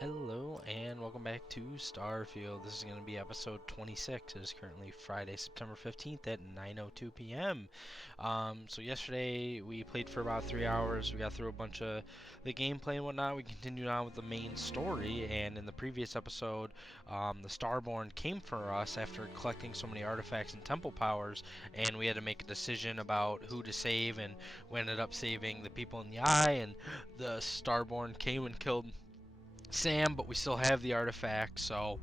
Hello and welcome back to Starfield. This is going to be episode 26. It is currently Friday, September 15th at 9:02 p.m. So yesterday we played for about 3 hours. We got through a bunch of the gameplay and whatnot. We continued on with the main story, and in the previous episode, the Starborn came for us after collecting so many artifacts and temple powers, and we had to make a decision about who to save, and we ended up saving the people in the eye, and the Starborn came and killed Sam, but we still have the artifact, so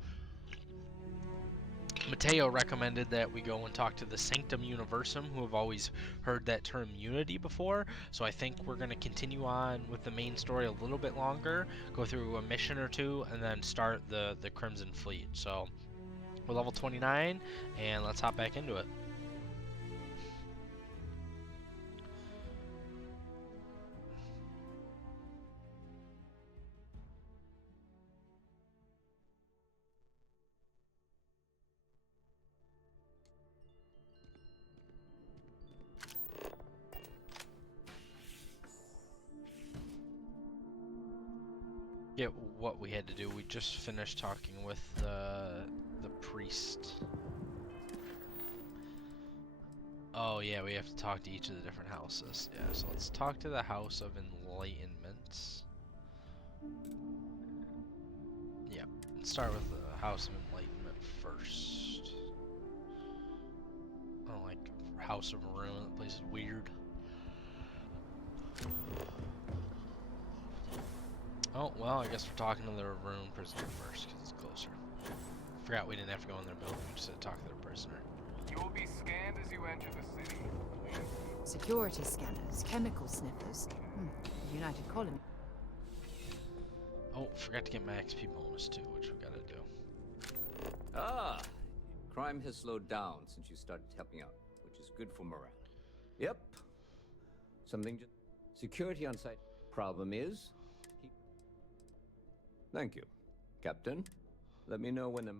Mateo recommended that we go and talk to the Sanctum Universum, who have always heard that term unity before. So I think we're going to continue on with the main story a little bit longer, go through a mission or two, and then start the Crimson Fleet. So we're level 29, and let's hop back into it. Get what we had to do. We just finished talking with the priest. Oh yeah, we have to talk to each of the different houses. Yeah, so let's talk to the House of Enlightenment. Yeah, let's start with the House of Enlightenment first. I don't like House of Ruin. That place is weird. Oh, well, I guess we're talking to the Rune prisoner first, because it's closer. Forgot we didn't have to go in their building, we just had to talk to their prisoner. You will be scanned as you enter the city. Security scanners, chemical sniffers. United Colony. Oh, forgot to get my XP bonus too, which we gotta do. Ah, crime has slowed down since you started helping out, which is good for morale. Yep. Security on site. Problem is, Thank you, Captain. Let me know when the...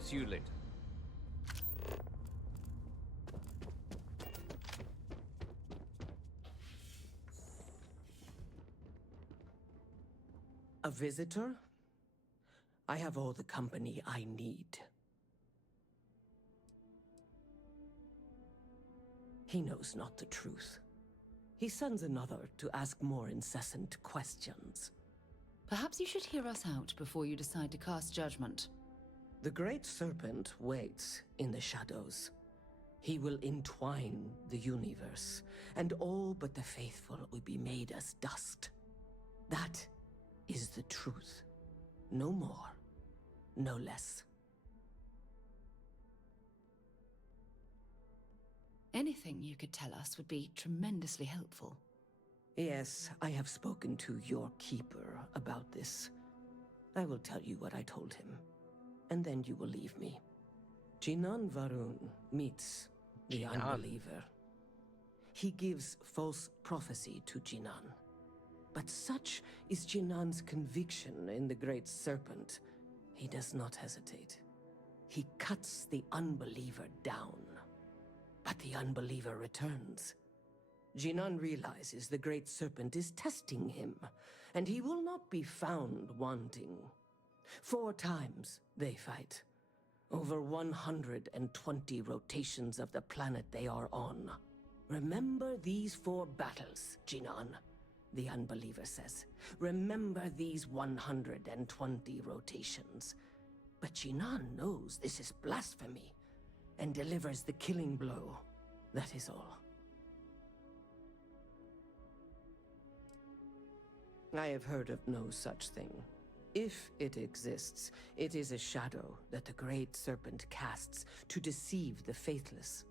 See you later. A visitor? I have all the company I need. He knows not the truth. He sends another to ask more incessant questions. Perhaps you should hear us out before you decide to cast judgment. The Great Serpent waits in the shadows. He will entwine the universe, and all but the faithful will be made as dust. That is the truth. No more, no less. Anything you could tell us would be tremendously helpful. Yes, I have spoken to your keeper about this. I will tell you what I told him, and then you will leave me. Jinan Varun meets the unbeliever. He gives false prophecy to Jinan. But such is Jinan's conviction in the Great Serpent, he does not hesitate. He cuts the unbeliever down. But the unbeliever returns. Jinan realizes the Great Serpent is testing him, and he will not be found wanting. 4 times they fight. Over 120 rotations of the planet they are on. Remember these 4 battles, Jinan, the unbeliever says. Remember these 120 rotations. But Jinan knows this is blasphemy, and delivers the killing blow. That is all. I have heard of no such thing. If it exists, it is a shadow that the Great Serpent casts to deceive the faithless.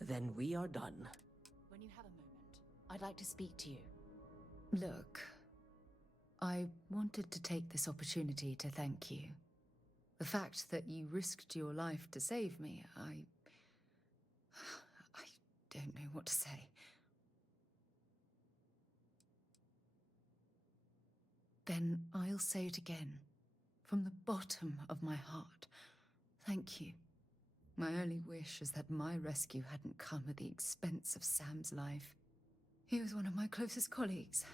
Then we are done. When you have a moment, I'd like to speak to you. Look, I wanted to take this opportunity to thank you. The fact that you risked your life to save me, I don't know what to say. Then I'll say it again, from the bottom of my heart. Thank you. My only wish is that my rescue hadn't come at the expense of Sam's life. He was one of my closest colleagues.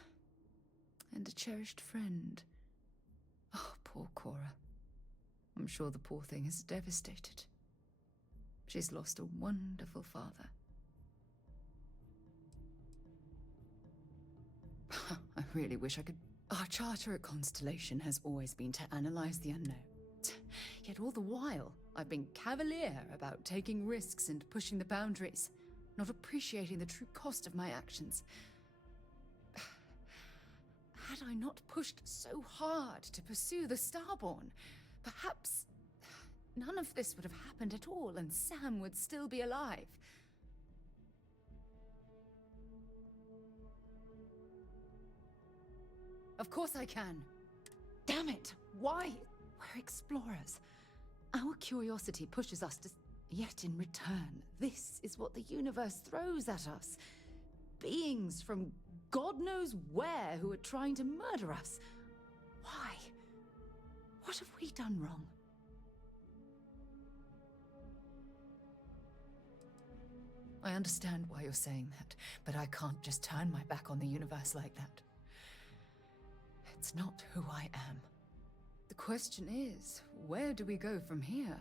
and a cherished friend. Oh, poor Cora. I'm sure the poor thing is devastated. She's lost a wonderful father. I really wish I could. Our charter at Constellation has always been to analyze the unknown. Yet all the while, I've been cavalier about taking risks and pushing the boundaries, not appreciating the true cost of my actions. Had I not pushed so hard to pursue the Starborn, perhaps none of this would have happened at all, and Sam would still be alive. Of course I can. Damn it! Why? We're explorers. Our curiosity pushes us to... Yet in return, this is what the universe throws at us. Beings from God knows where who are trying to murder us. Why? What have we done wrong? I understand why you're saying that, but I can't just turn my back on the universe like that. It's not who I am. The question is, where do we go from here?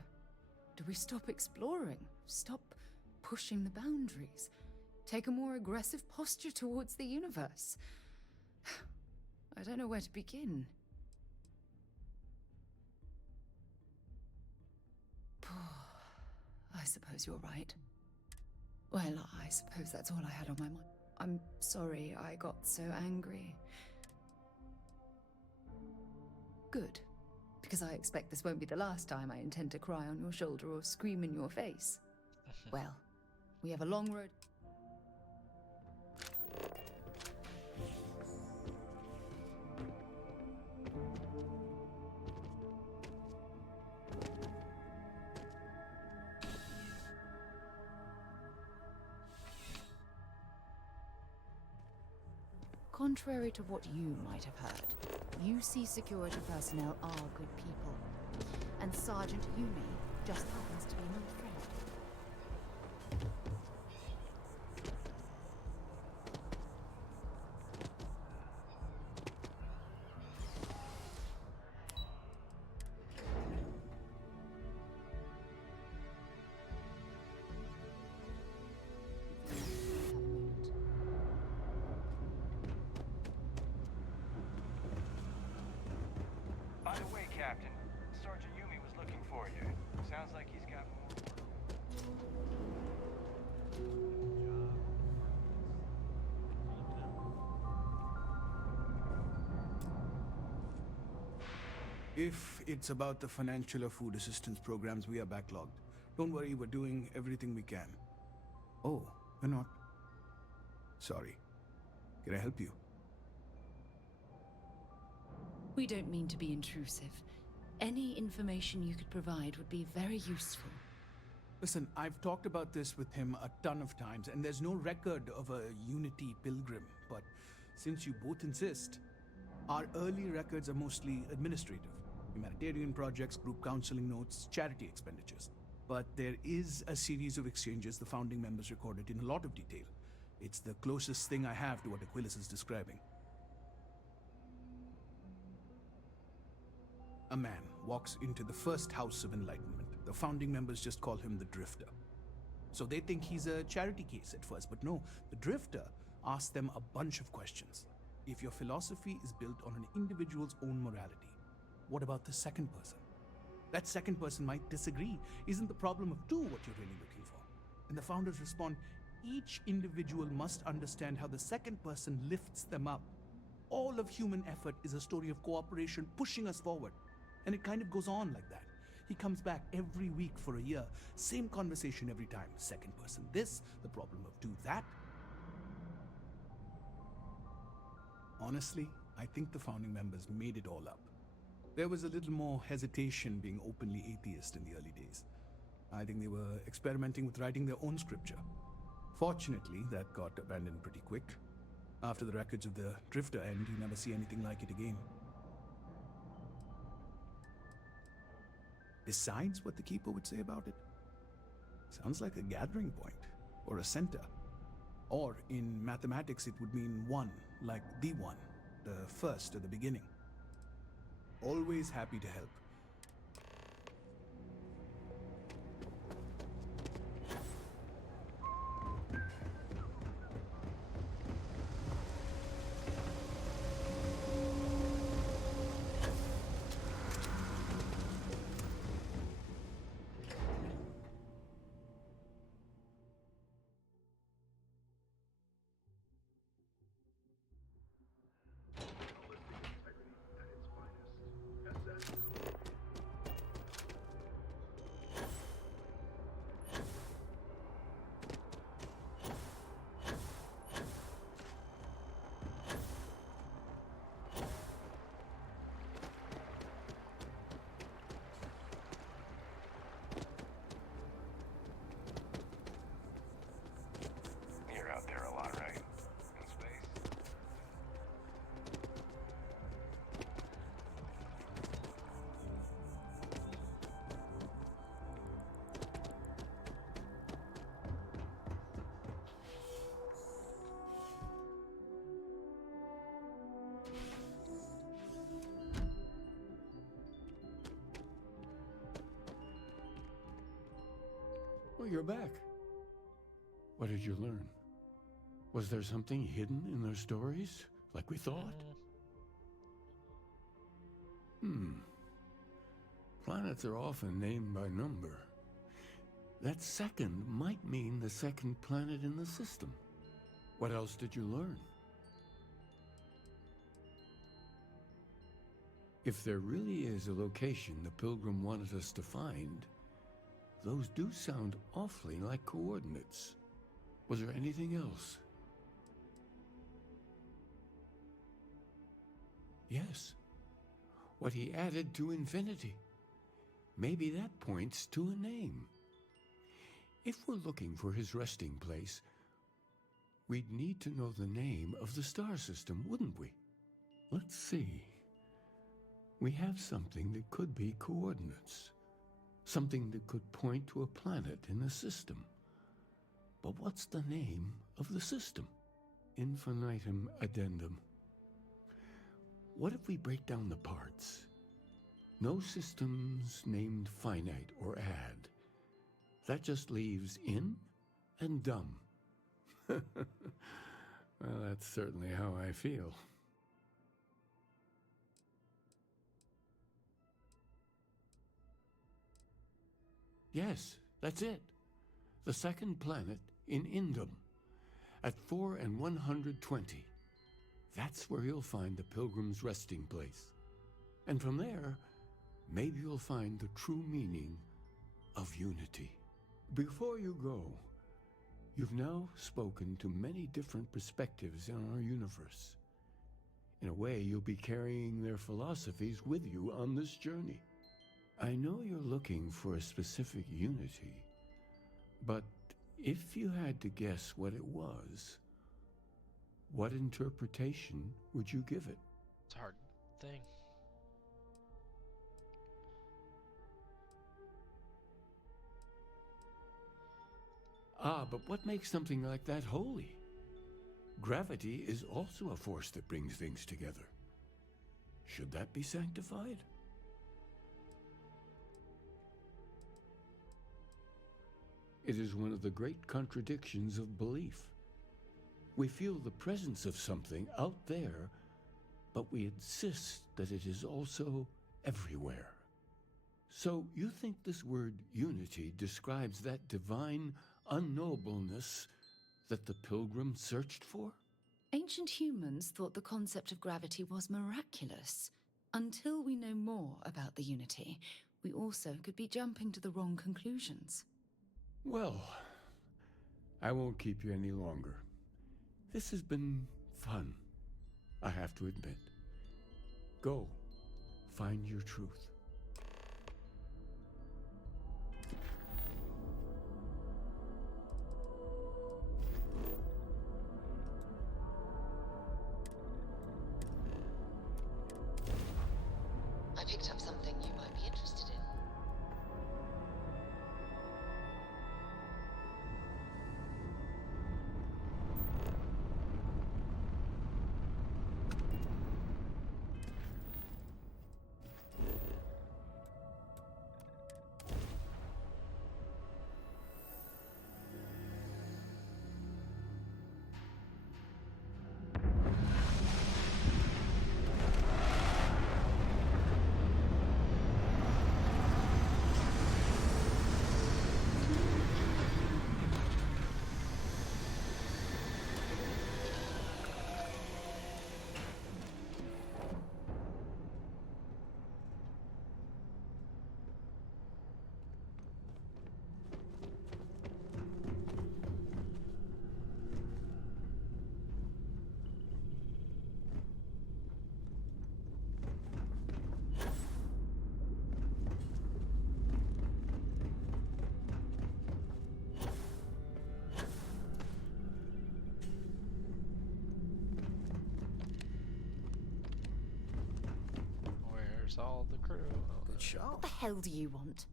Do we stop exploring? Stop pushing the boundaries? Take a more aggressive posture towards the universe? I don't know where to begin. I suppose you're right. Well, I suppose that's all I had on my mind. I'm sorry I got so angry. Good, because I expect this won't be the last time I intend to cry on your shoulder or scream in your face. Well, we have a long road. Contrary to what you might have heard, UC security personnel are good people. And Sergeant Yumi just happens to be my friend. By the way, Captain, Sergeant Yumi was looking for you. Sounds like he's got more. If it's about the financial or food assistance programs, we are backlogged. Don't worry, we're doing everything we can. Oh, we're not. Sorry. Can I help you? We don't mean to be intrusive. Any information you could provide would be very useful. Listen, I've talked about this with him a ton of times, and there's no record of a Unity pilgrim. But since you both insist, our early records are mostly administrative. Humanitarian projects, group counseling notes, charity expenditures. But there is a series of exchanges the founding members recorded in a lot of detail. It's the closest thing I have to what Aquilus is describing. A man walks into the first house of enlightenment. The founding members just call him the Drifter. So they think he's a charity case at first, but no, the Drifter asks them a bunch of questions. If your philosophy is built on an individual's own morality, what about the second person? That second person might disagree. Isn't the problem of two what you're really looking for? And the founders respond, each individual must understand how the second person lifts them up. All of human effort is a story of cooperation pushing us forward. And it kind of goes on like that. He comes back every week for a year. Same conversation every time. Second person this, the problem of two that. Honestly, I think the founding members made it all up. There was a little more hesitation being openly atheist in the early days. I think they were experimenting with writing their own scripture. Fortunately, that got abandoned pretty quick. After the records of the Drifter end, you never see anything like it again. Besides what the Keeper would say about it, sounds like a gathering point, or a center. Or, in mathematics, it would mean one, like the one. the first at the beginning. Always happy to help. You're out there a lot, right? In space? Well, you're back. What did you learn? Was there something hidden in their stories, like we thought? Planets are often named by number. That second might mean the second planet in the system. What else did you learn? If there really is a location the Pilgrim wanted us to find, those do sound awfully like coordinates. Was there anything else? Yes. What he added to infinity. Maybe that points to a name. If we're looking for his resting place, we'd need to know the name of the star system, wouldn't we? Let's see. We have something that could be coordinates. Something that could point to a planet in the system. But what's the name of the system? Infinitum addendum. What if we break down the parts? No systems named finite or add. That just leaves in and dumb. Well, that's certainly how I feel. Yes, that's it. The second planet in Indum, at 4 and 120. That's where you'll find the Pilgrim's resting place. And from there, maybe you'll find the true meaning of unity. Before you go, you've now spoken to many different perspectives in our universe. In a way, you'll be carrying their philosophies with you on this journey. I know you're looking for a specific unity, but if you had to guess what it was, what interpretation would you give it? It's a hard thing. Ah, but what makes something like that holy? Gravity is also a force that brings things together. Should that be sanctified? It is one of the great contradictions of belief. We feel the presence of something out there, but we insist that it is also everywhere. So you think this word unity describes that divine unknowableness that the Pilgrim searched for? Ancient humans thought the concept of gravity was miraculous. Until we know more about the Unity, we also could be jumping to the wrong conclusions. Well, I won't keep you any longer. This has been fun, I have to admit. Go, find your truth. I picked up something you might be interested in. That's all the crew. Good show. What the hell do you want?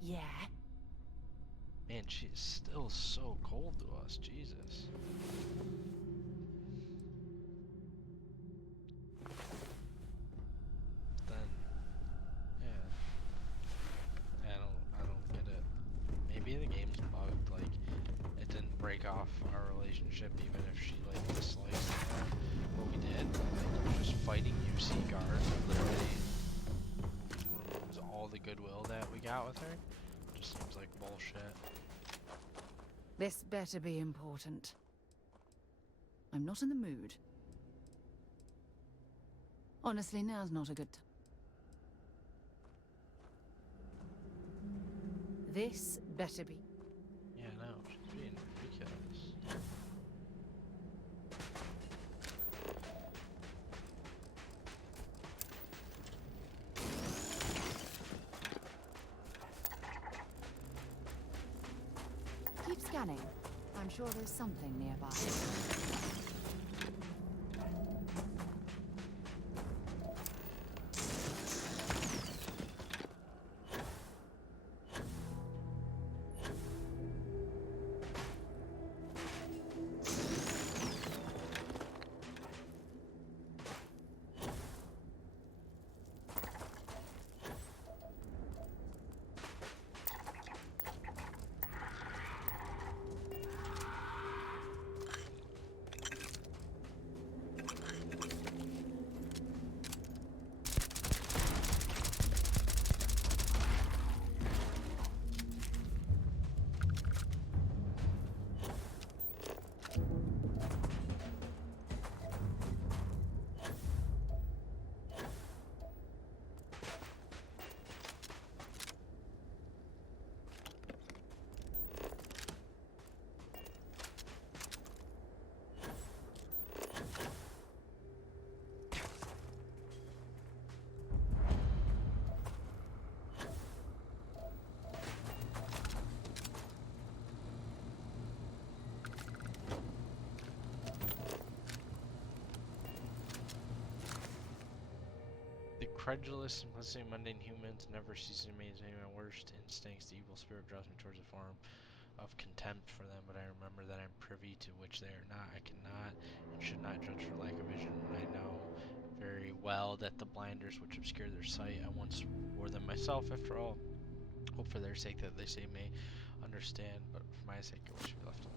Yeah. Man, she's still so cold to us. Jesus. Then, yeah. I don't get it. Maybe the game's bugged. Like, it didn't break off our relationship, even if she like dislikes what we did. Like, just fighting UC guards literally removes all the goodwill that we got with her. Just seems like bullshit. This better be important. I'm not in the mood. Honestly, now's not a good time. This better be. Yeah, no, she's being ridiculous. Keep scanning. I'm sure there's something nearby. The credulous simplicity of mundane humans never ceases to amaze me. My worst instincts, the evil spirit draws me towards a form of contempt for them, but I remember that I'm privy to which they are not. I cannot and should not judge for lack of vision when I know very well that the blinders which obscure their sight, I once wore them myself. After all, hope for their sake that they say may understand, but for my sake I wish to be left alone.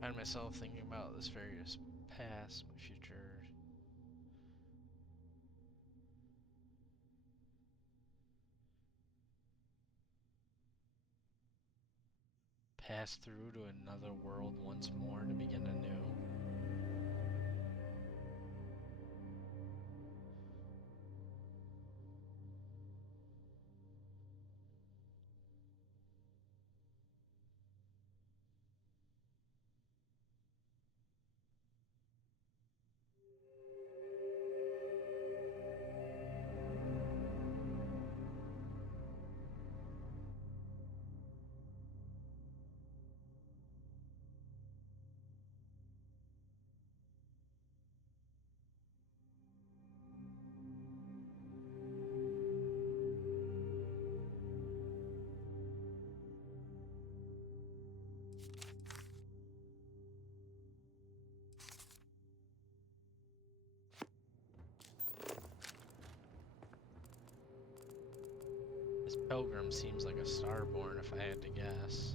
I find myself thinking about this various past, my future. Pass through to another world once more to begin anew. This pilgrim seems like a starborn if I had to guess.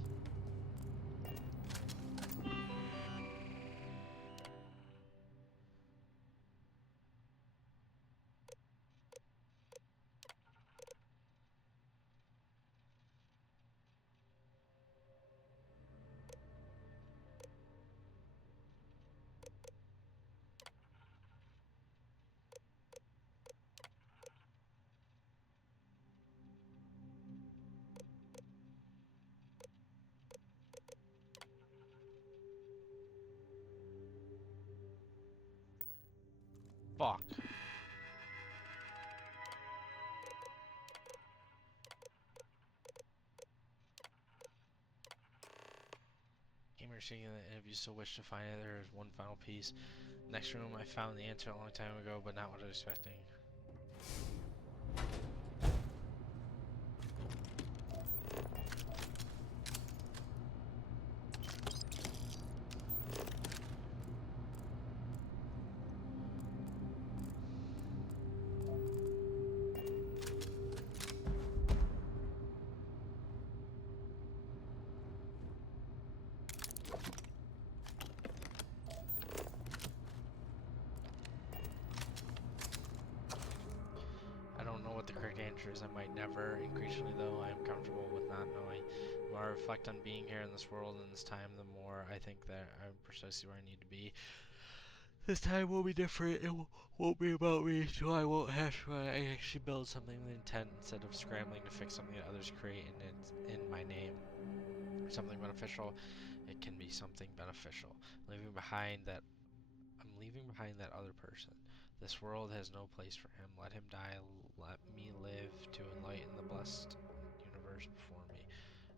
seeking it, and if you still wish to find it, there is one final piece. Next room, I found the answer a long time ago, but not what I was expecting. I don't know what the correct answer is. I might never. Increasingly, though, I am comfortable with not knowing. The more I reflect on being here in this world and this time, the more I think that I'm precisely where I need to be. This time will be different. It won't be about me, so I won't have to. I actually build something with intent instead of scrambling to fix something that others create in my name. Something beneficial. It can be something beneficial. Leaving behind that I'm leaving behind that other person. This world has no place for him. Let him die. Let me live to enlighten the blessed universe before me.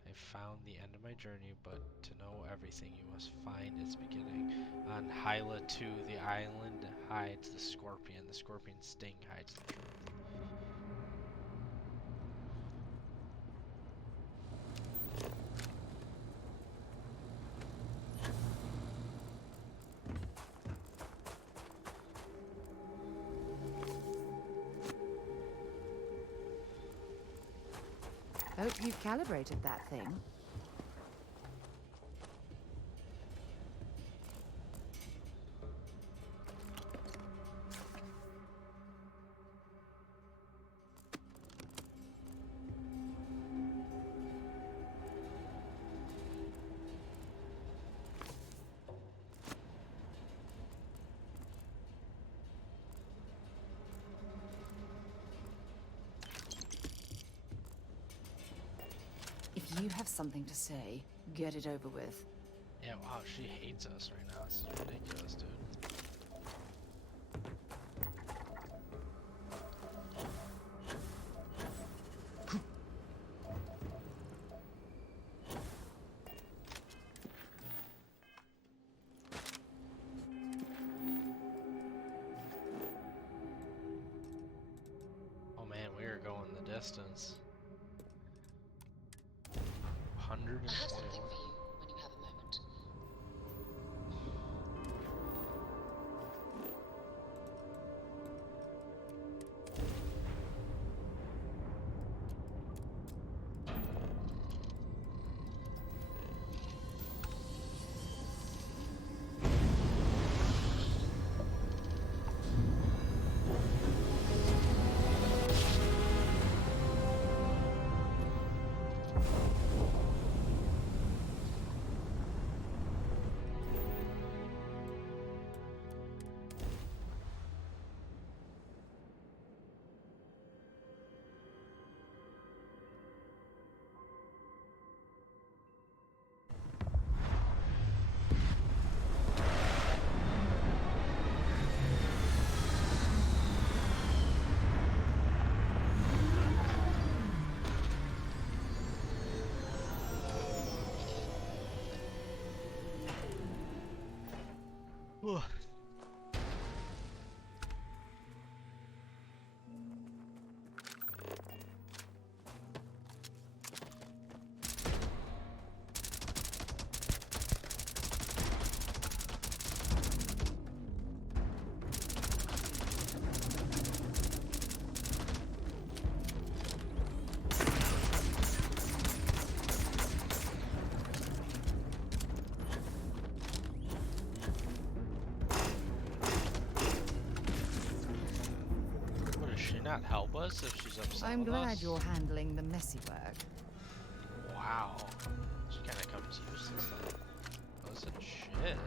I found the end of my journey, but to know everything, you must find its beginning. On Hyla 2, the island hides the scorpion. The scorpion's sting hides the truth. Hope you've calibrated that thing. If you have something to say, get it over with. Yeah, wow, she hates us right now. This is ridiculous, dude. Oh man, we are going the distance. I have something 121. for you when you have a moment. Ugh. What, does she not help us if she's upset I'm with glad us? you're handling the messy work. Wow. She kind of comes useless then. Listen, shit.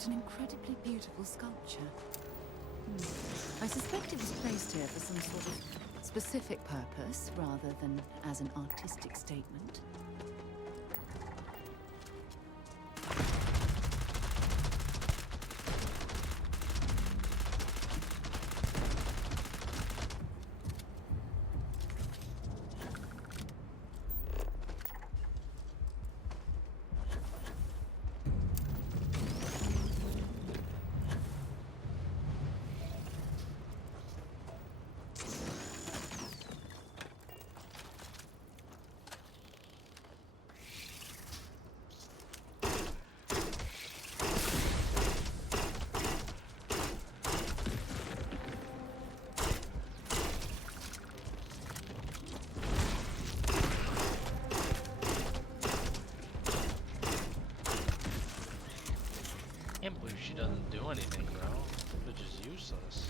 What an incredibly beautiful sculpture. I suspect it was placed here for some sort of specific purpose rather than as an artistic statement. Can't believe she doesn't do anything, bro. Which is useless.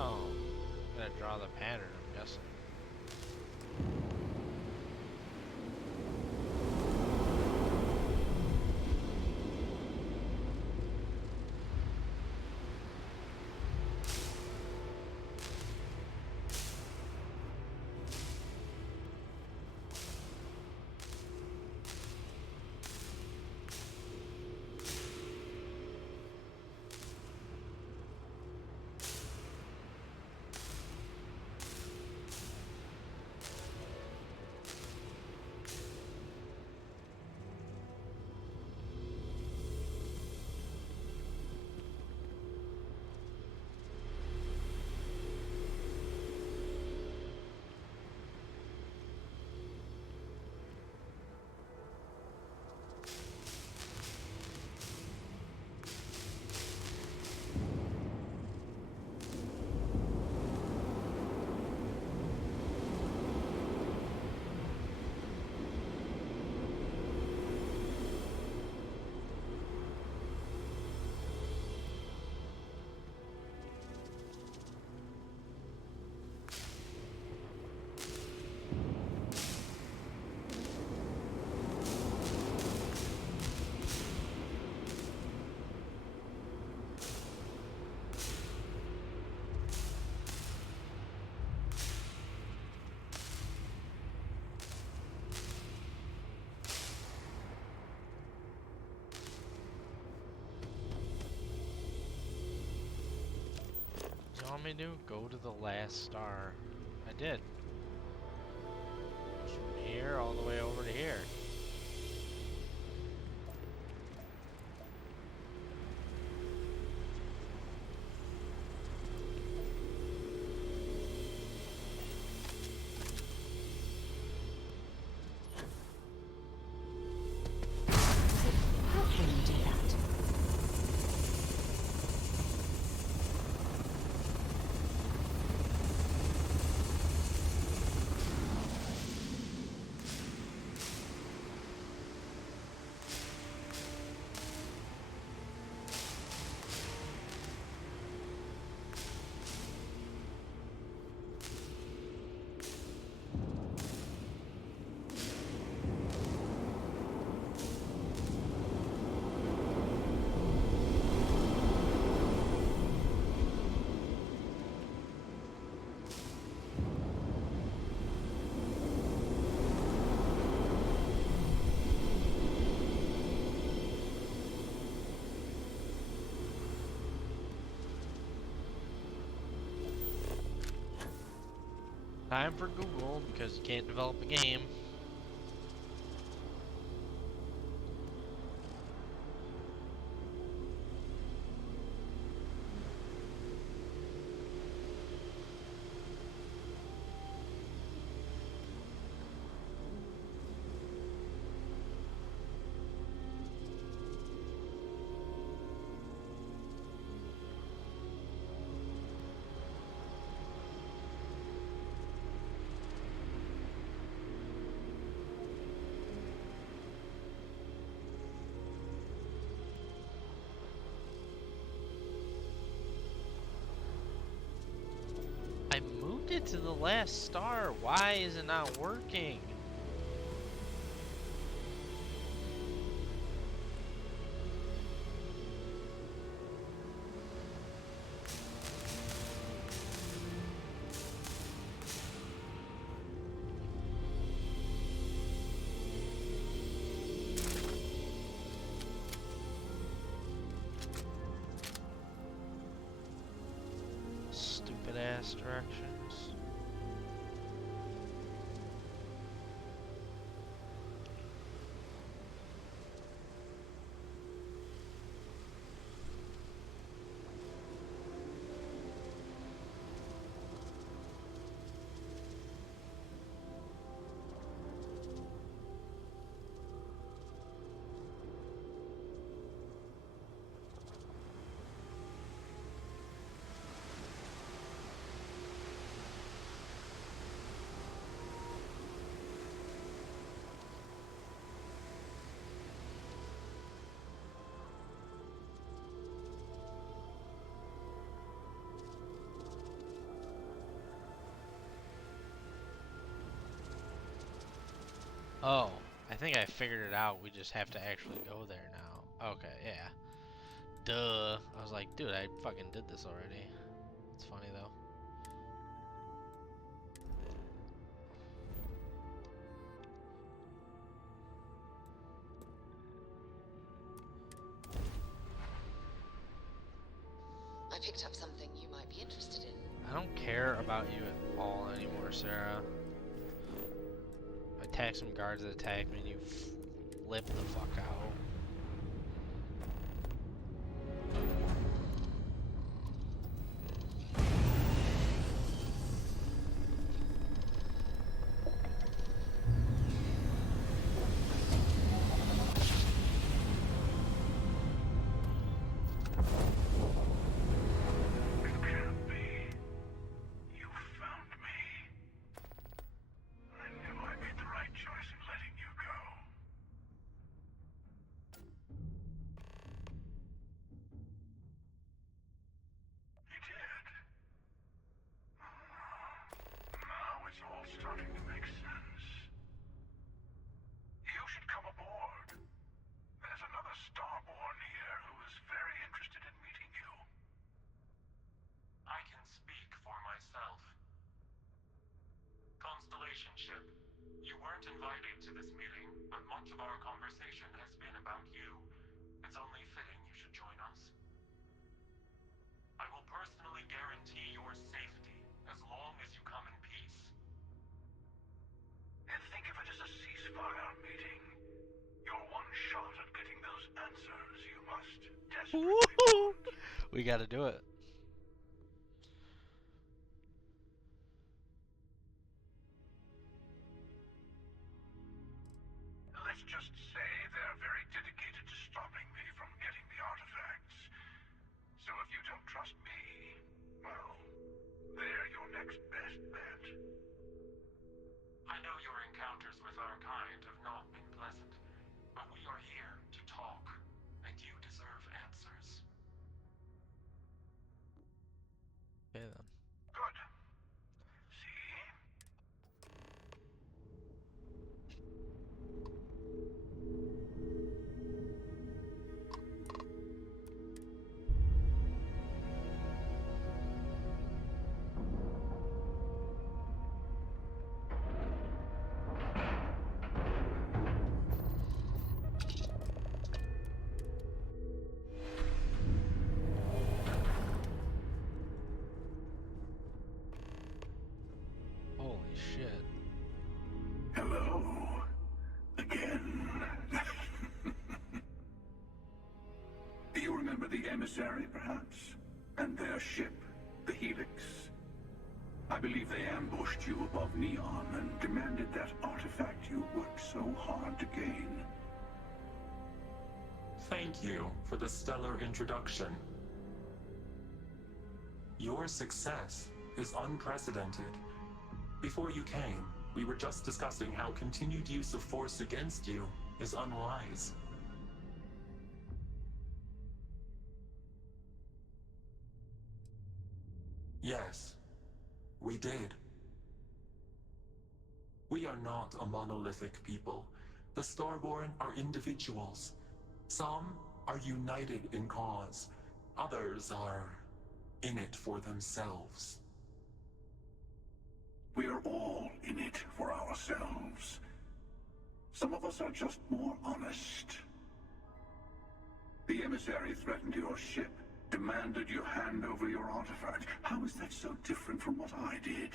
Oh, gotta draw the pattern, I'm guessing. What do you want me to do? Go to the last star. I did. Goes from here all the way over to here. How can you do that? Time for Google because you can't develop a game. I moved it to the last star. Why is it not working? Stupid ass directions. Oh, I think I figured it out. We just have to actually go there now. Okay, yeah. Duh. I was like, dude, I fucking did this already. It's funny though. I picked up something you might be interested in. I don't care about you at all anymore, Sarah. I attacked some guards that attacked me and you flip the fuck out. Starting to make sense. You should come aboard. There's another Starborn here who is very interested in meeting you. I can speak for myself. Constellation ship, you weren't invited to this meeting, but much of our conversation has been about you. It's only fitting you should join us. I will personally guarantee your safety as long as you come in peace. And think of it as a ceasefire meeting. Your one shot at getting those answers you must desperately Woohoo! want. We gotta do it. Let's just say they're very dedicated to stopping me from getting the artifacts. So if you don't trust me, well, they're your next best bet. I know your encounters with our kind have not been pleasant, but we are here to talk, and you deserve answers. Okay then. Good. See? shit. Hello. Again. Do you remember the emissary, perhaps? And their ship, the Helix? I believe they ambushed you above Neon and demanded that artifact you worked so hard to gain. Thank you for the stellar introduction. Your success is unprecedented. Before you came, we were just discussing how continued use of force against you is unwise. Yes, we did. We are not a monolithic people. The Starborn are individuals. Some are united in cause. Others are in it for themselves. We are all in it for ourselves. Some of us are just more honest. The emissary threatened your ship, demanded you hand over your artifact. How is that so different from what I did?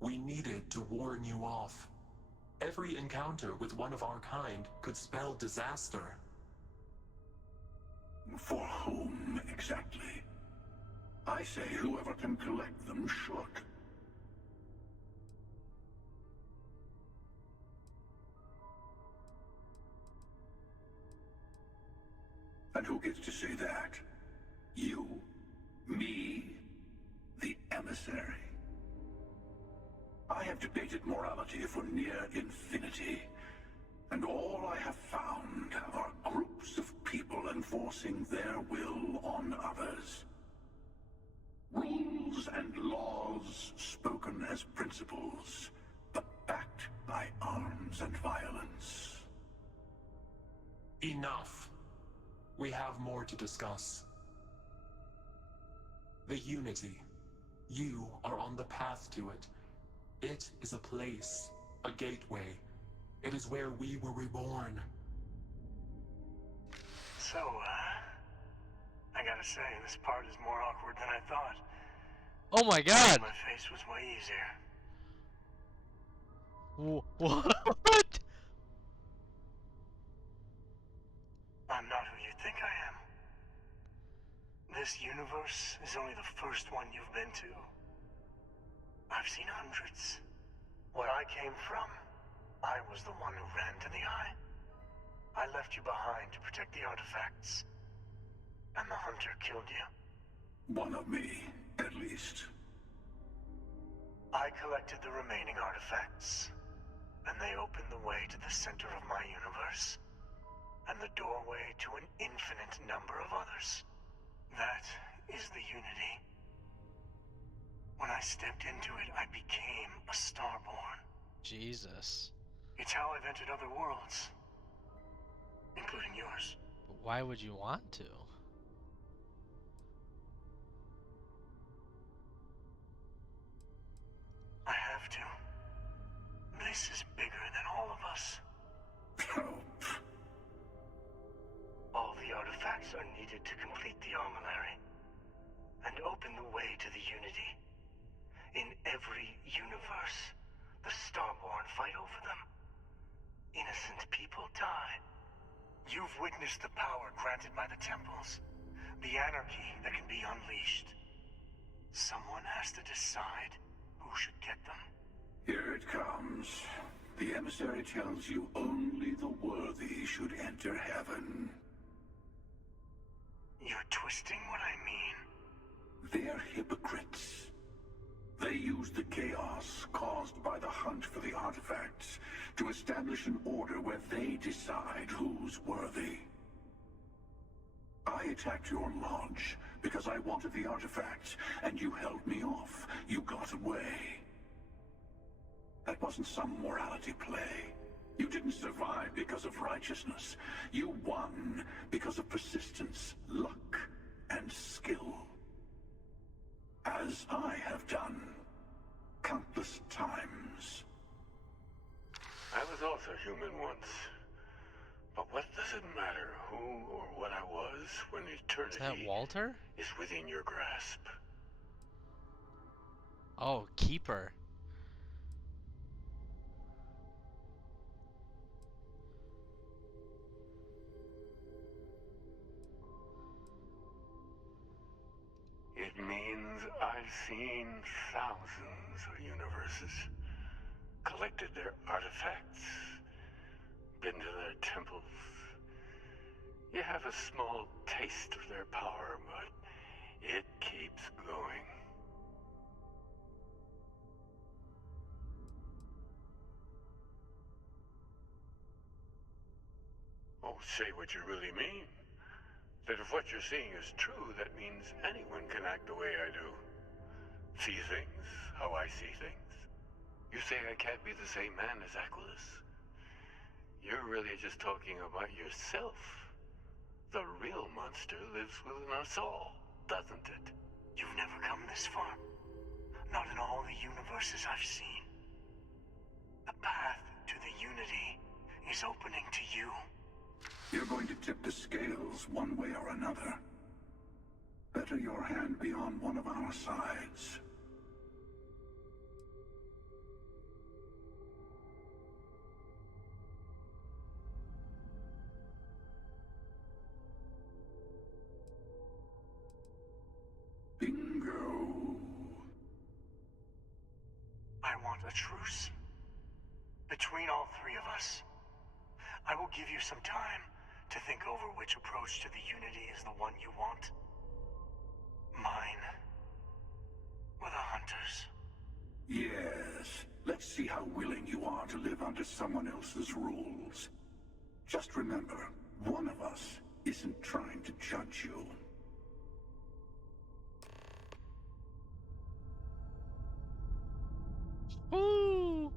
We needed to warn you off. Every encounter with one of our kind could spell disaster. For whom, exactly? I say whoever can collect them should. And who gets to say that? You? Me? The emissary? I have debated morality for near infinity, and all I have found are groups of people enforcing their will on others. Rules and laws spoken as principles, but backed by arms and violence. Enough. We have more to discuss. The Unity. You are on the path to it. It is a place, a gateway. It is where we were reborn. So, I gotta say, this part is more awkward than I thought. Oh my god! My face was way easier. What? I'm not who you think I am. This universe is only the first one you've been to. I've seen hundreds. Where I came from, I was the one who ran to the Eye. I left you behind to protect the artifacts. And the Hunter killed you. One of me, at least. I collected the remaining artifacts, and they opened the way to the center of my universe, and the doorway to an infinite number of others. That is the Unity. When I stepped into it, I became a Starborn. Jesus. It's how I've entered other worlds, including yours. But why would you want to? I have to. This is bigger than all of us. All the artifacts are needed to complete the armillary and open the way to the Unity. In every universe, the Starborn fight over them. Innocent people die. You've witnessed the power granted by the temples, the anarchy that can be unleashed. Someone has to decide who should get them. Here it comes. The emissary tells you only the worthy should enter heaven. You're twisting what I mean. They're hypocrites. They use the chaos caused by the hunt for the artifacts to establish an order where they decide who's worthy. I attacked your lodge because I wanted the artifacts, and you held me off. You got away. That wasn't some morality play. You didn't survive because of righteousness. You won because of persistence, luck, and skill. As I have done countless times. I was also human once. But what does it matter who or what I was when Is that eternity Walter? is within your grasp? Oh, Keeper. I've seen thousands of universes, collected their artifacts, been to their temples. You have a small taste of their power, but it keeps going. Oh, say what you really mean. That if what you're seeing is true, that means anyone can act the way I do. See things how I see things. You say I can't be the same man as Aquilus? You're really just talking about yourself. The real monster lives within us all, doesn't it? You've never come this far. Not in all the universes I've seen. The path to the Unity is opening to you. You're going to tip the scales one way or another. Better your hand be on one of our sides. Bingo. I want a truce. Between all three of us. I will give you some time to think over which approach to the Unity is the one you want. Mine. Or the Hunters. Yes. Let's see how willing you are to live under someone else's rules. Just remember, one of us isn't trying to judge you. Woo!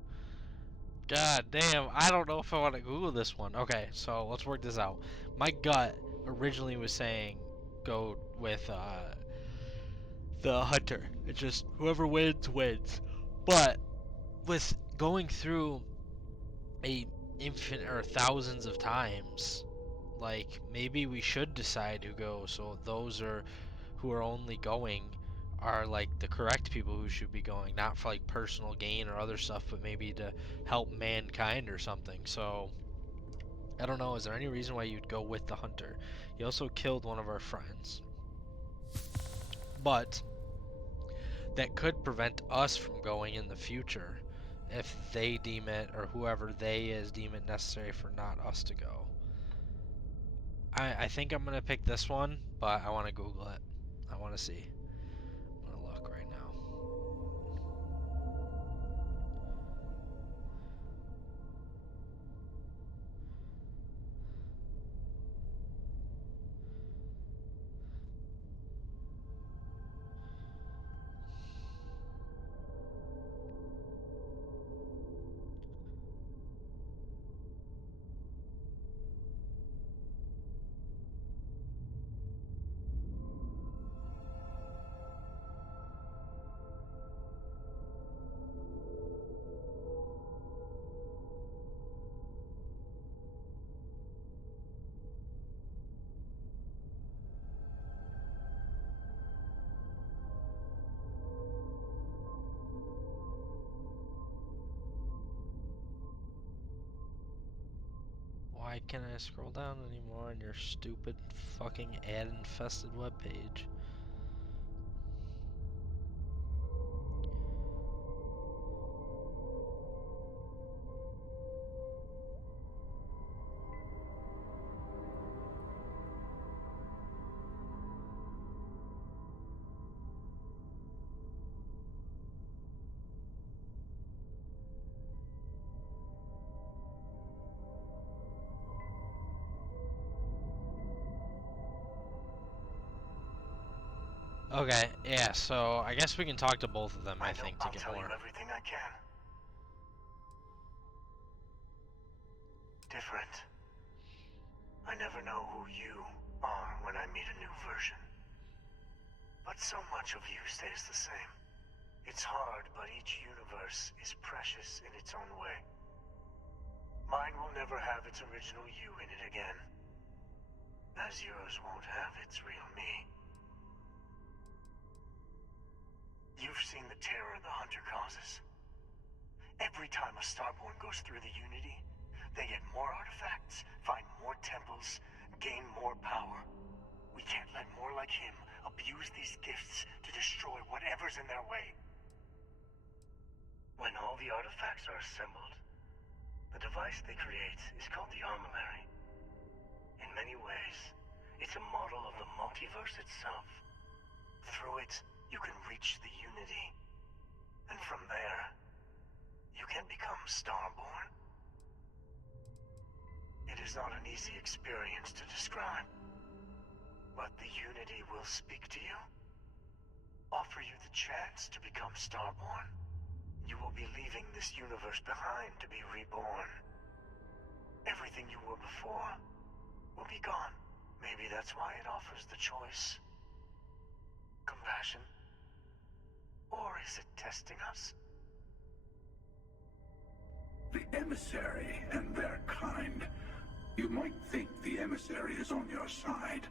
God damn, I don't know if I want to Google this one. Okay, so let's work this out. My gut originally was saying go with the hunter. It's just whoever wins wins. But with going through a infinite or thousands of times, like maybe we should decide who goes. So those are who are only going are like the correct people who should be going, not for like personal gain or other stuff, but maybe to help mankind or something. So I don't know, is there any reason why you'd go with the hunter? He also killed one of our friends, but that could prevent us from going in the future if they deem it, or whoever they is deem it necessary for not us to go. I think I'm gonna pick this one, but I want to Google it. I want to see. I'm gonna look right now. Why can't I scroll down anymore on your stupid fucking ad-infested webpage? Okay, yeah, so I guess we can talk to both of them, I think, to I'll get tell more. you everything I can. Different. I never know who you are when I meet a new version. But so much of you stays the same. It's hard, but each universe is precious in its own way. Mine will never have its original you in it again. As yours won't have its real me. You've seen the terror the Hunter causes. Every time a Starborn goes through the Unity, they get more artifacts, find more temples, gain more power. We can't let more like him abuse these gifts to destroy what whatever's in their way. When all the artifacts are assembled, the device they create is called the Armillary. In many ways, it's a model of the multiverse itself. Through it, you can reach the Unity. And from there, you can become Starborn. It is not an easy experience to describe, but the Unity will speak to you, offer you the chance to become Starborn. You will be leaving this universe behind to be reborn. Everything you were before will be gone. Maybe that's why it offers the choice. Compassion? Or is it testing us? The Emissary and their kind. You might think the Emissary is on your side,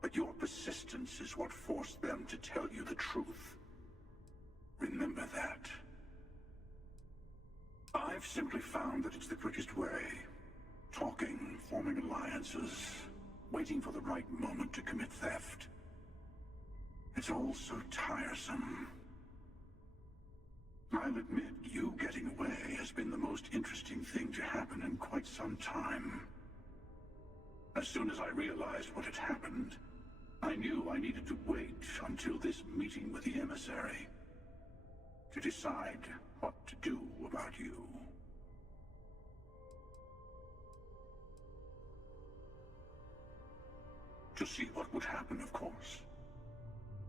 but your persistence is what forced them to tell you the truth. Remember that. I've simply found that it's the quickest way. Talking, forming alliances, waiting for the right moment to commit theft. It's all so tiresome. I'll admit, you getting away has been the most interesting thing to happen in quite some time. As soon as I realized what had happened, I knew I needed to wait until this meeting with the Emissary to decide what to do about you. To see what would happen, of course.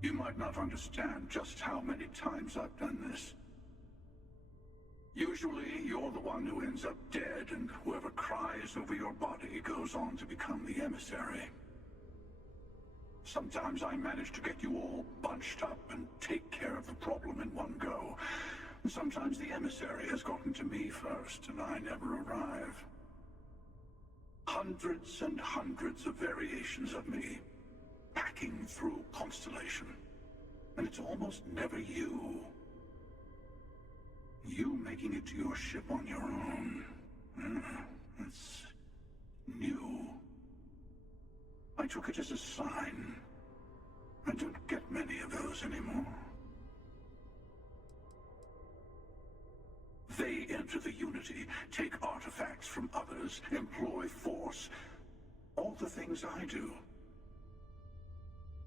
You might not understand just how many times I've done this. Usually, you're the one who ends up dead, and whoever cries over your body goes on to become the Emissary. Sometimes I manage to get you all bunched up and take care of the problem in one go. Sometimes the Emissary has gotten to me first, and I never arrive. Hundreds and hundreds of variations of me, packing through Constellation. And it's almost never you. You making it to your ship on your own. It's new. I took it as a sign. I don't get many of those anymore. They enter the Unity, take artifacts from others, employ force. All the things I do.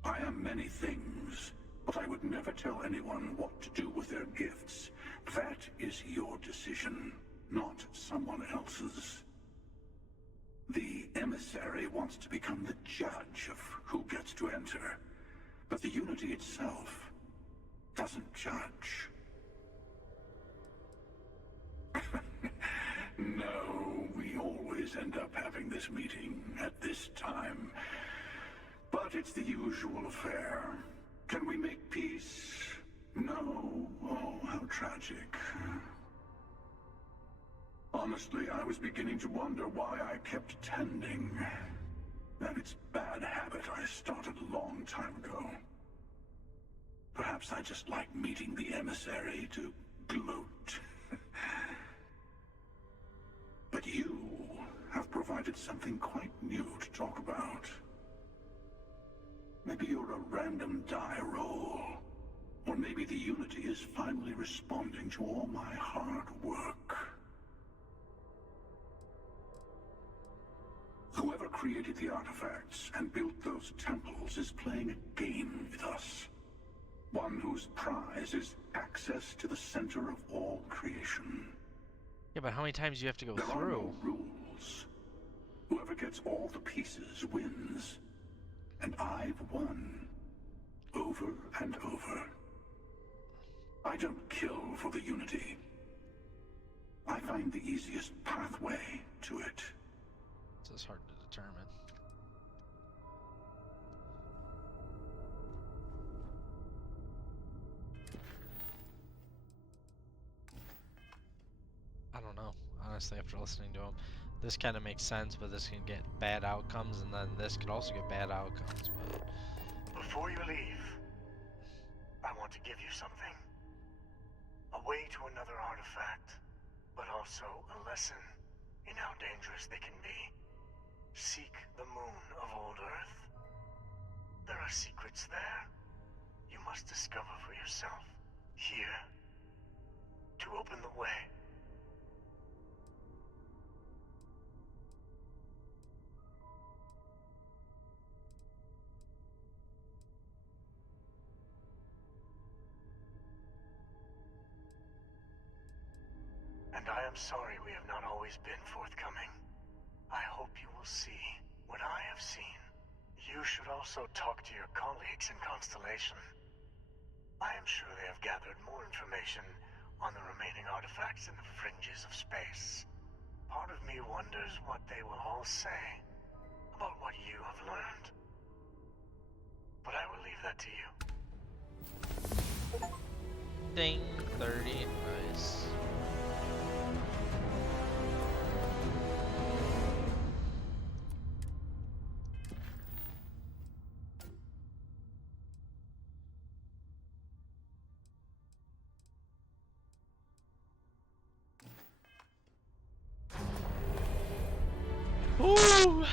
I am many things, but I would never tell anyone what to do with their gifts. That is your decision, not someone else's. The Emissary wants to become the judge of who gets to enter, but the Unity itself doesn't judge. No, we always end up having this meeting at this time. But it's the usual affair. Can we make peace? No. Oh, how tragic. Honestly, I was beginning to wonder why I kept tending. That it's bad habit I started a long time ago. Perhaps I just like meeting the Emissary to gloat. But you have provided something quite new to talk about. Maybe you're a random die roll. Or maybe the Unity is finally responding to all my hard work. Whoever created the artifacts and built those temples is playing a game with us. One whose prize is access to the center of all creation. Yeah, but how many times do you have to go There are through? no rules. Whoever gets all the pieces wins. And I've won. Over and over. I don't kill for the Unity. I find the easiest pathway to it. It's just hard to determine. I don't know, honestly, after listening to him. This kind of makes sense, but this can get bad outcomes, and then this could also get bad outcomes, but... Before you leave, I want to give you something. A way to another artifact, but also a lesson in how dangerous they can be. Seek the moon of old Earth. There are secrets there you must discover for yourself. Here. To open the way. And I am sorry we have not always been forthcoming. I hope you will see what I have seen. You should also talk to your colleagues in Constellation. I am sure they have gathered more information on the remaining artifacts in the fringes of space. Part of me wonders what they will all say about what you have learned. But I will leave that to you. Ding, 30, nice. Woo!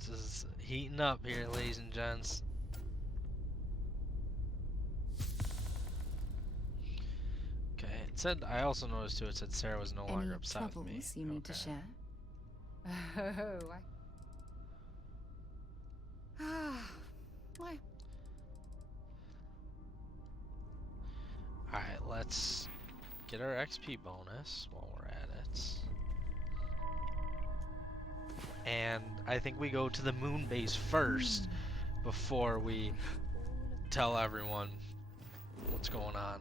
This is heating up here, ladies and gents. Okay, it said, I also noticed too, it said Sarah was no longer Any upset with me. troubles you need to share? Oh, why? Alright, let's get our XP bonus while we're at it. And I think we go to the moon base first before we tell everyone what's going on.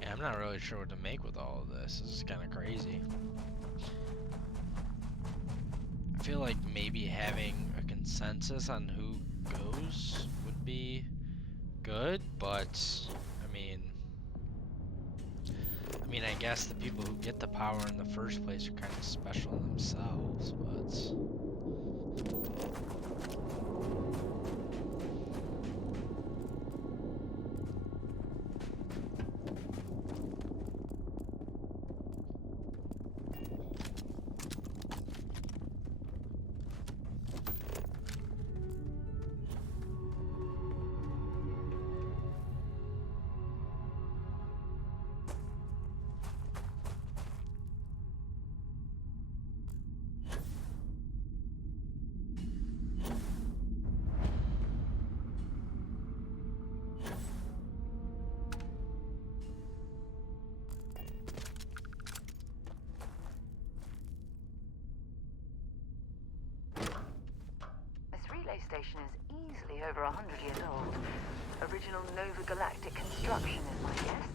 Yeah, I'm not really sure what to make with all of this. This is kind of crazy. I feel like maybe having a consensus on who goes would be good, but I guess the people who get the power in the first place are kind of special themselves, but Relay station is easily over 100 years old. Original Nova Galactic construction is my guess.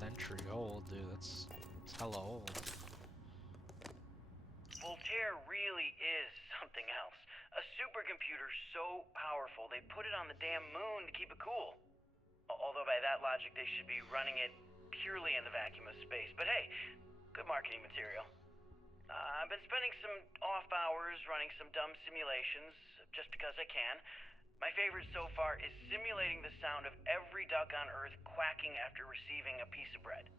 century old, dude. That's hella old. Voltaire really is something else. A supercomputer so powerful they put it on the damn moon to keep it cool. Although by that logic they should be running it purely in the vacuum of space. But hey, good marketing material. I've been spending some off hours running some dumb simulations just because I can. My favorite so far is simulating the sound of every duck on Earth quacking after receiving a piece of bread.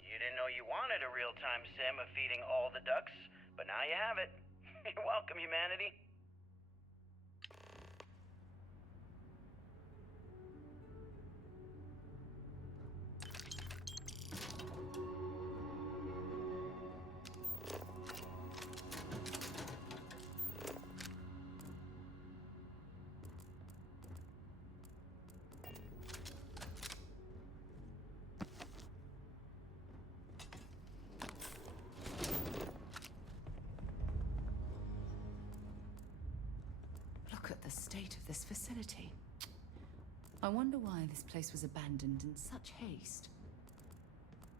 You didn't know you wanted a real-time sim of feeding all the ducks, but now you have it. You're welcome, humanity. Look at the state of this facility. I wonder why this place was abandoned in such haste.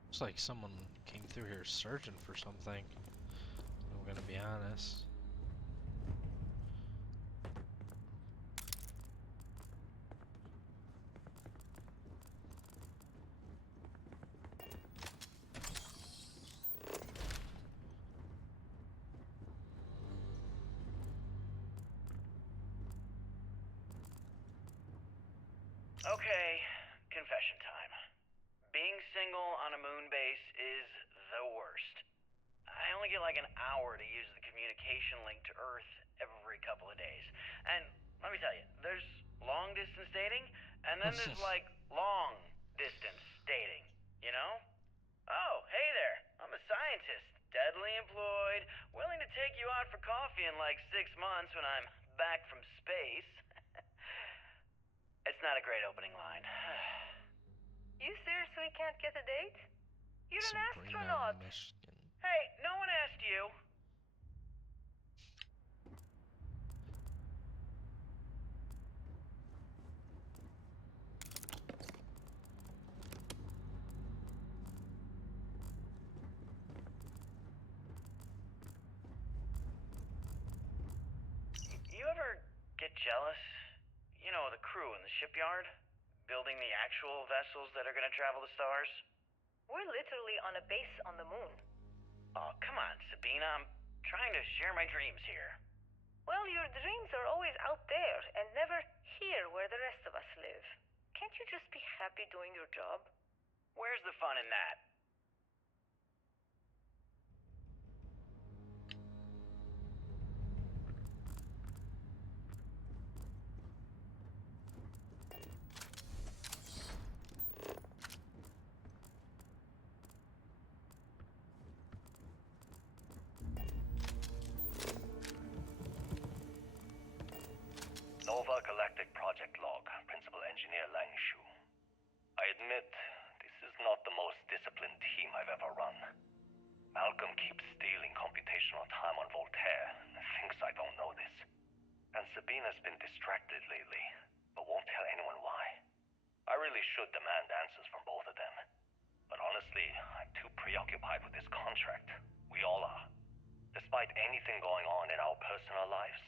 Looks like someone came through here searching for something. I'm gonna be honest. Okay, confession time. Being single on a moon base is the worst. I only get like an hour to use the communication link to Earth every couple of days. And let me tell you, there's long distance dating, and then there's like long distance dating, you know? Oh, hey there, I'm a scientist, deadly employed, willing to take you out for coffee in like 6 months when I'm back from space. It's not a great opening line. You seriously can't get a date? You're an Sabrina, astronaut. Michigan. Hey, no one asked you. You ever get jealous? You know, the crew in the shipyard? Building the actual vessels that are gonna travel the stars? We're literally on a base on the moon. Oh, come on, Sabina. I'm trying to share my dreams here. Well, your dreams are always out there and never here where the rest of us live. Can't you just be happy doing your job? Where's the fun in that? Nova Galactic Project Log, Principal Engineer Lang Shu. I admit, this is not the most disciplined team I've ever run. Malcolm keeps stealing computational time on Voltaire and thinks I don't know this. And Sabina's been distracted lately, but won't tell anyone why. I really should demand answers from both of them. But honestly, I'm too preoccupied with this contract. We all are. Despite anything going on in our personal lives,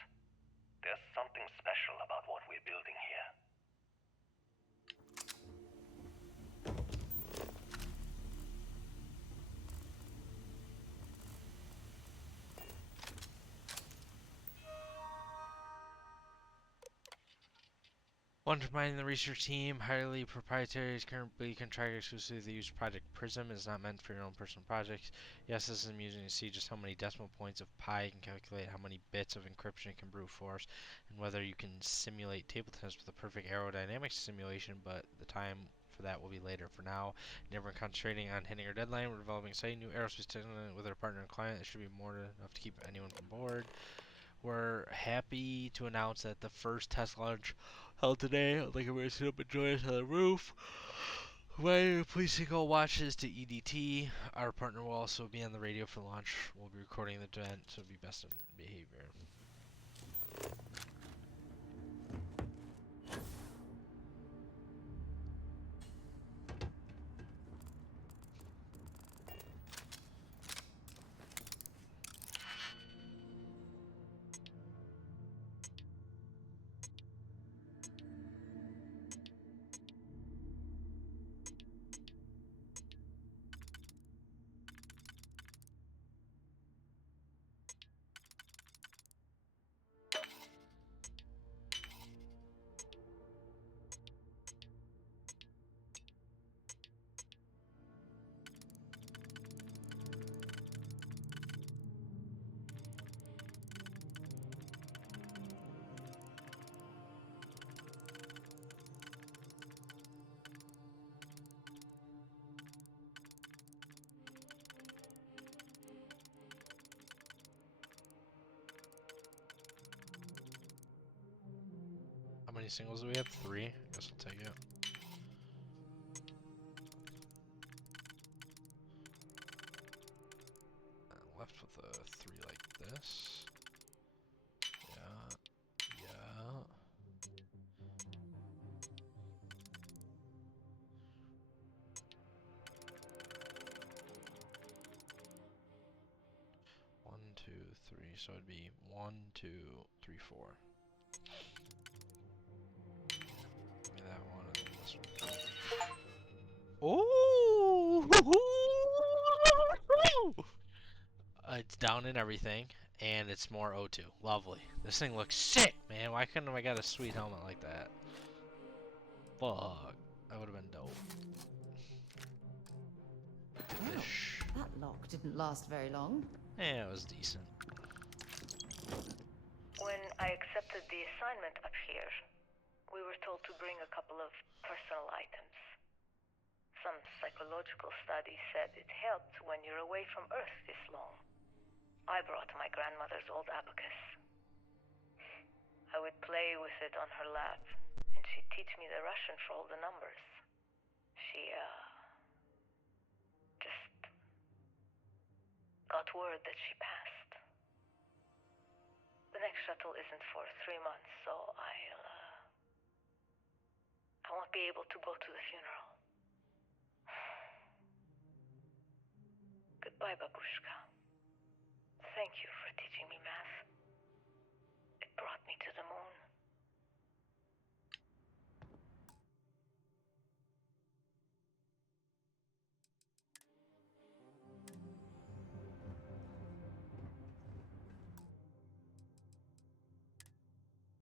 there's something special about what we're building here. Undermining the research team, highly proprietary, is currently contracted exclusively to use Project Prism. It is not meant for your own personal projects. Yes, this is amusing to see just how many decimal points of pi can calculate, how many bits of encryption it can brute force, and whether you can simulate table tennis with a perfect aerodynamics simulation, but the time for that will be later. For now, never concentrating on hitting our deadline. We're developing a new aerospace technology with our partner and client. It should be more than enough to keep anyone from board. We're happy to announce that the first test launch held today, like we're sit up and join us on the roof. Please take all watches to EDT. Our partner will also be on the radio for launch. We'll be recording the event, so be best in behavior. many singles do we have? 3? I guess I'll take it. Left with a 3 like this. Yeah. Yeah. One, two, three. So it'd be 1, 2, 3, 4. Give me that one and then this one. Oh! It's down in everything, and it's more O2. Lovely. This thing looks sick, man. Why couldn't I got a sweet helmet like that? Fuck. That would have been dope. That lock didn't last very long. Yeah, it was decent. When I accepted the assignment up here, we were told to bring a couple of personal items. Some psychological studies said it helped when you're away from Earth this long. I brought my grandmother's old abacus. I would play with it on her lap, and she'd teach me the Russian for all the numbers. She, just got word that she passed. The next shuttle isn't for 3 months, so I won't be able to go to the funeral. Goodbye, Babushka.